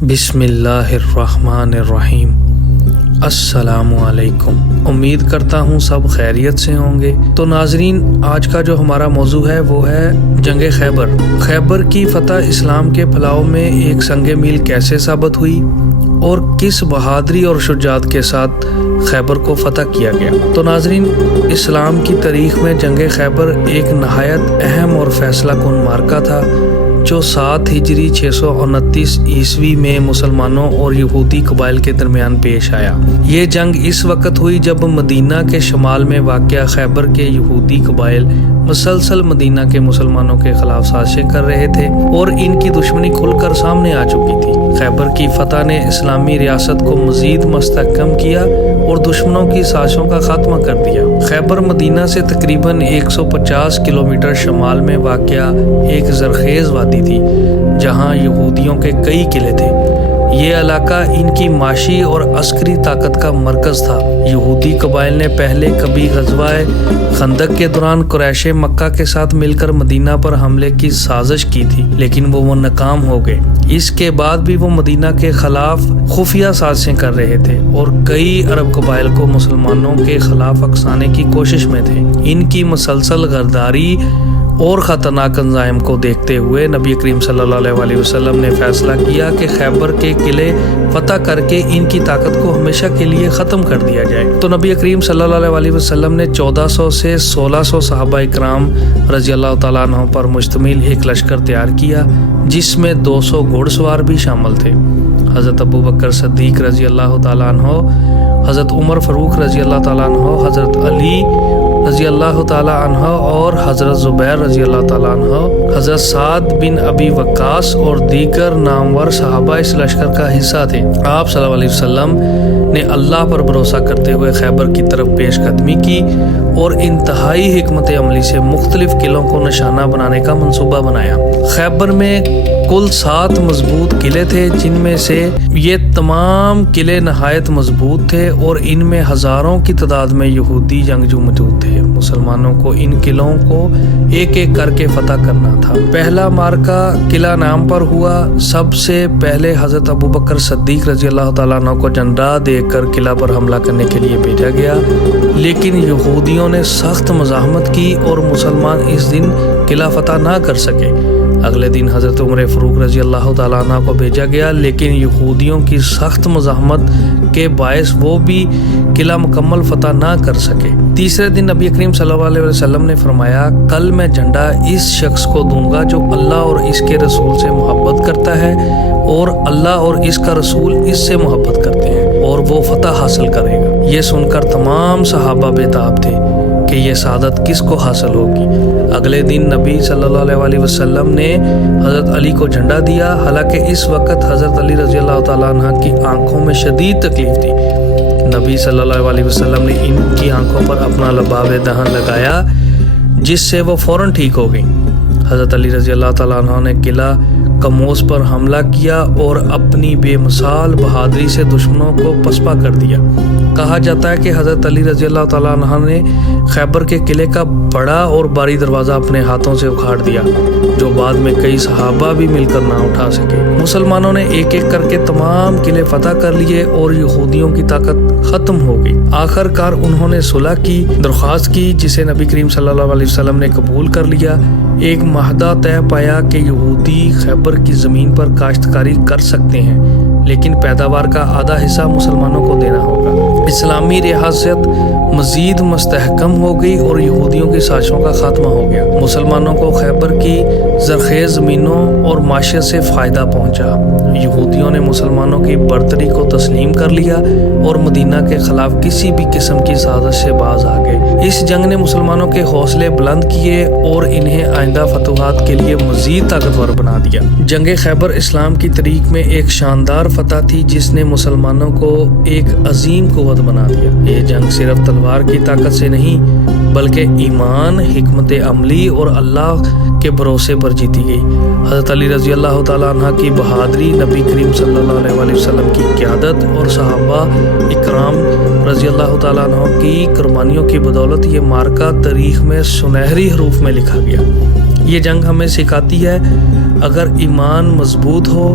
بسم اللہ الرحمن الرحیم۔ السلام علیکم۔ امید کرتا ہوں سب خیریت سے ہوں گے۔ تو ناظرین، آج کا جو ہمارا موضوع ہے وہ ہے جنگ خیبر۔ خیبر کی فتح اسلام کے پھیلاؤ میں ایک سنگ میل کیسے ثابت ہوئی اور کس بہادری اور شجاعت کے ساتھ خیبر کو فتح کیا گیا۔ تو ناظرین، اسلام کی تاریخ میں جنگ خیبر ایک نہایت اہم اور فیصلہ کن معرکہ تھا جو 7 ہجری 629 عیسوی میں مسلمانوں اور یہودی قبائل کے درمیان پیش آیا۔ یہ جنگ اس وقت ہوئی جب مدینہ کے شمال میں واقع خیبر کے یہودی قبائل مسلسل مدینہ کے مسلمانوں کے خلاف سازشیں کر رہے تھے اور ان کی دشمنی کھل کر سامنے آ چکی تھی۔ خیبر کی فتح نے اسلامی ریاست کو مزید مستحکم کیا اور دشمنوں کی سازشوں کا خاتمہ کر دیا۔ خیبر مدینہ سے تقریباً 150 کلومیٹر شمال میں واقع ایک زرخیز وادی تھی جہاں یہودیوں کے کئی قلعے تھے۔ یہ علاقہ ان کی معاشی اور عسکری طاقت کا مرکز تھا۔ یہودی قبائل نے پہلے کبھی غزوہ خندق کے دوران قریش مکہ کے ساتھ مل کر مدینہ پر حملے کی سازش کی تھی، لیکن وہ ناکام ہو گئے۔ اس کے بعد بھی وہ مدینہ کے خلاف خفیہ سازشیں کر رہے تھے اور کئی عرب قبائل کو مسلمانوں کے خلاف اکسانے کی کوشش میں تھے۔ ان کی مسلسل غداری اور خطرناک انجام کو دیکھتے ہوئے نبی کریم صلی اللہ علیہ وسلم نے فیصلہ کیا کہ خیبر کے قلعے فتح کر کے ان کی طاقت کو ہمیشہ کے لیے ختم کر دیا جائے۔ تو نبی کریم صلی اللہ علیہ وسلم نے 1400 سے 1600 صحابہ کرام رضی اللہ تعالیٰ عنہ پر مشتمل ایک لشکر تیار کیا جس میں 200 گھوڑ سوار بھی شامل تھے۔ حضرت ابو بکر صدیق رضی اللہ تعالیٰ عنہ، حضرت عمر فاروق رضی اللہ تعالیٰ عنہ، حضرت علی رضی اللہ تعالیٰ عنہ اور حضرت زبیر رضی اللہ تعالیٰ عنہ، حضرت سعد بن ابی وقاص اور دیگر نامور صحابہ اس لشکر کا حصہ تھے۔ آپ صلی اللہ علیہ وسلم نے اللہ پر بھروسہ کرتے ہوئے خیبر کی طرف پیش قدمی کی اور انتہائی حکمت عملی سے مختلف قلعوں کو نشانہ بنانے کا منصوبہ بنایا۔ خیبر میں کل 7 مضبوط قلعے تھے جن میں سے یہ تمام قلعے نہایت مضبوط تھے اور ان میں ہزاروں کی تعداد میں یہودی جنگجو موجود تھے۔ مسلمانوں کو ان قلعوں کو ایک ایک کر کے فتح کرنا تھا۔ پہلا معرکہ قلعہ نام پر ہوا۔ سب سے پہلے حضرت ابو بکر صدیق رضی اللہ تعالیٰ عنہ کو جھنڈا دے کر قلعہ پر حملہ کرنے کے لیے بھیجا گیا، لیکن یہودیوں نے سخت مزاحمت کی اور مسلمان اس دن قلعہ فتح نہ کر سکے۔ اگلے دن حضرت عمر فاروق رضی اللہ تعالیٰ عنہ کو بھیجا گیا، لیکن یہودیوں کی سخت مزاحمت کے باعث وہ بھی قلعہ مکمل فتح نہ کر سکے۔ تیسرے دن نبی کریم صلی اللہ علیہ وسلم نے فرمایا، کل میں جھنڈا اس شخص کو دوں گا جو اللہ اور اس کے رسول سے محبت کرتا ہے اور اللہ اور اس کا رسول اس سے محبت کرتے ہیں، اور وہ فتح حاصل کرے گا۔ یہ سن کر تمام صحابہ بےتاب تھے کہ یہ سعادت کس کو حاصل ہوگی۔ اگلے دن نبی صلی اللہ علیہ وسلم نے حضرت علی کو جھنڈا دیا، حالانکہ اس وقت حضرت علی رضی اللہ تعالیٰ عنہ کی آنکھوں میں شدید تکلیف تھی۔ نبی صلی اللہ علیہ وسلم نے ان کی آنکھوں پر اپنا لباب دہن لگایا جس سے وہ فوراً ٹھیک ہو گئیں۔ حضرت علی رضی اللہ تعالیٰ عنہ نے قلعہ کموس پر حملہ کیا اور اپنی بے مثال بہادری سے دشمنوں کو پسپا کر دیا۔ کہا جاتا ہے کہ حضرت علی رضی اللہ تعالیٰ عنہ نے خیبر کے قلعے کا بڑا اور بھاری دروازہ اپنے ہاتھوں سے اکھاڑ دیا، جو بعد میں کئی صحابہ بھی مل کر نہ اٹھا سکے۔ مسلمانوں نے ایک ایک کر کے تمام قلعے فتح کر لیے اور یہودیوں کی طاقت ختم ہو گئی۔ آخر کار انہوں نے صلح کی درخواست کی جسے نبی کریم صلی اللہ علیہ وسلم نے قبول کر لیا۔ ایک معاہدہ طے پایا کہ یہودی خیبر کی زمین پر کاشتکاری کر سکتے ہیں، لیکن پیداوار کا آدھا حصہ مسلمانوں کو دینا ہوگا۔ اسلامی ریاست مزید مستحکم ہو گئی اور یہودیوں کی سازشوں کا خاتمہ ہو گیا۔ مسلمانوں کو خیبر کی زرخیز زمینوں اور معیشت سے فائدہ پہنچا۔ یہودیوں نے مسلمانوں کی برتری کو تسلیم کر لیا اور مدینہ کے خلاف کسی بھی قسم کی سازش سے باز آ گئے۔ اس جنگ نے مسلمانوں کے حوصلے بلند کیے اور انہیں آئندہ فتوحات کے لیے مزید طاقتور بنا دیا۔ جنگ خیبر اسلام کی تاریخ میں ایک شاندار فتح تھی جس نے مسلمانوں کو ایک عظیم قوت بنا دیا۔ یہ جنگ صرف تلوار کی طاقت سے نہیں بلکہ ایمان، حکمت عملی اور اللہ کے بھروسے پر جیتی گئی۔ حضرت علی رضی اللہ تعالیٰ عنہ کی بہادری، نبی کریم صلی اللہ علیہ وسلم کی قیادت اور صحابہ اکرام رضی اللہ تعالیٰ عنہ کی قربانیوں کی بدولت یہ معرکہ تاریخ میں سنہری حروف میں لکھا گیا۔ یہ جنگ ہمیں سکھاتی ہے، اگر ایمان مضبوط ہو